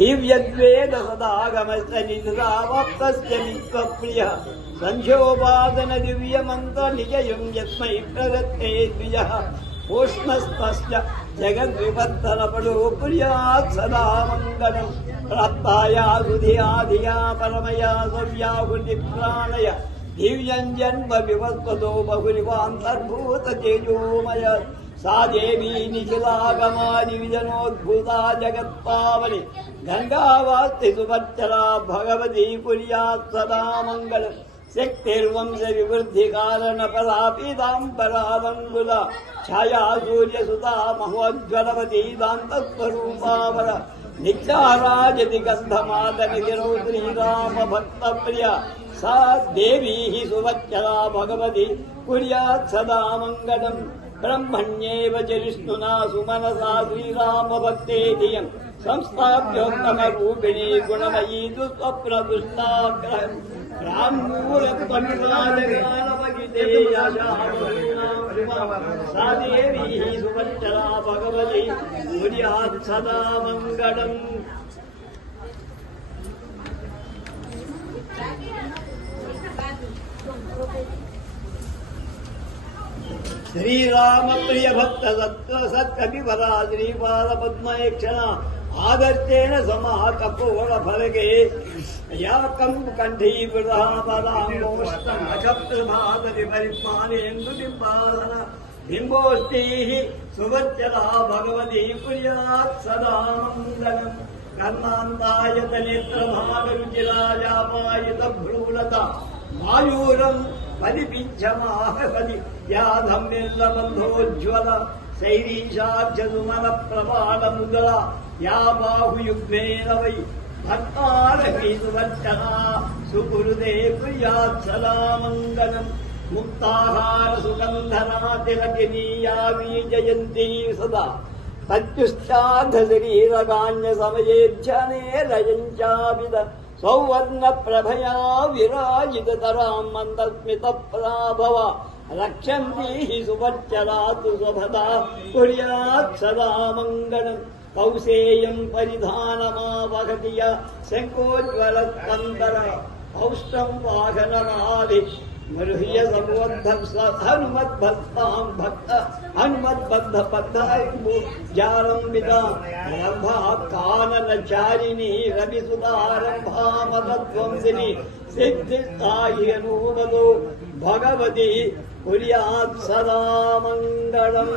దివ్యద్వేద సదాగమస్తనిదావప్తస్య విశ్వప్రియ సంధ్యోపాదన దివ్యమంత్ర నిజయం యస్మై ప్రదత్తే ద్విజ ఊష్ణస్తస్య జగద్వివర్ధనపడు ప్రియాత్ సదా మంగళం ప్రాప్తాయా సుధియా ధియా పరమయా సవ్యాహుని ప్రాణయ దివ్యంజన్మ వివస్వతో బహునివాంతర్భూత తేజోమయ సా దేవీ నిఖిలాగమాది విజనోద్భుతా జగత్పావని గంగావాస్తి సువర్చరా భగవతి పుర్యాత్ సదా మంగళం శక్తిర్వంశ వివృద్ధి కారణ పరాపీతాంబరాలంగుల ఛాయా సూర్యసుతా మహోజ్వలవతీ దాంతస్వరూపావర నిత్యారాజతి గంధమాదని శ్రీరామ భక్త ప్రియ సా దేవీ సువచ్చరా భగవతి కుర్యాత్ సదా మంగళం ब्रह्मण्येव जिष्णुना सुमनसा श्रीरामभक्ते धियम् संस्थाप्योत्तमरूपिणी गुणमयी दुःस्वप्रदुष्टाग्रामूलत्वनिरालगिते सुवञ्चला भगवती। सदा मङ्गलम्। శ్రీరామ ప్రియ భక్త సత్వ సత్కవివరా శ్రీపాద పద్మయక్షణ ఆదర్శేన సమహ కపోళ ఫలగే యా కం కంఠీకృతాపరాంగోష్టమఖప్రభాతది పరిపాలయందు బింబాసన బింబోష్టీ సువచ్చలా భగవతి పుర్యాత్ సదా మంగళం కర్ణాంతాయత నేత్రభాగరుచిరాజాపాయత భ్రూలత మాయూరం ఫలిపించమాహది యాధమ్మిల్లబంధోజ్వల శైరీషాఖ్యసుమన ప్రబాల ముదల యా బాహుయుగ్మేన వై భక్తారహీసువచ్చన సుగురుదే ప్రియాత్ ముక్తాహార సుగంధనా తిలకినీయా జయంతి సదా తత్యుశ్చార్థ శరీరగాన్య సమయే ధ్యానే सौवर्ण प्रभया विराजित मंदस्मित प्राभव रक्षन्ति हि सुवच्चरातु स्वभदा कुर्यात् सदा मङ्गलम् कौसेयम् परिधानमावहति य शङ्कोज्ज्वलस्कन्दर औष्टम् वाहनराधि ಮರುಹಿಯ ಸಂವರ್ಧಂ ಹನುಮತ್ ಭಕ್ತ ಭಕ್ತ ಹನುಮತ್ ಬದ್ಧ ಬದ್ಧಾಯು ಜಾರಂಭಿತ ಆರಂಭ ಕಾನನ ಚಾರಿಣಿ ರವಿಸುಧಾರಂಭ ಸಿದ್ಧಿ ತಾಯಿ ಅನುಮದು ಭಗವತಿ ಕುರಿಯಾತ್ ಸದಾ ಮಂಗಳಂ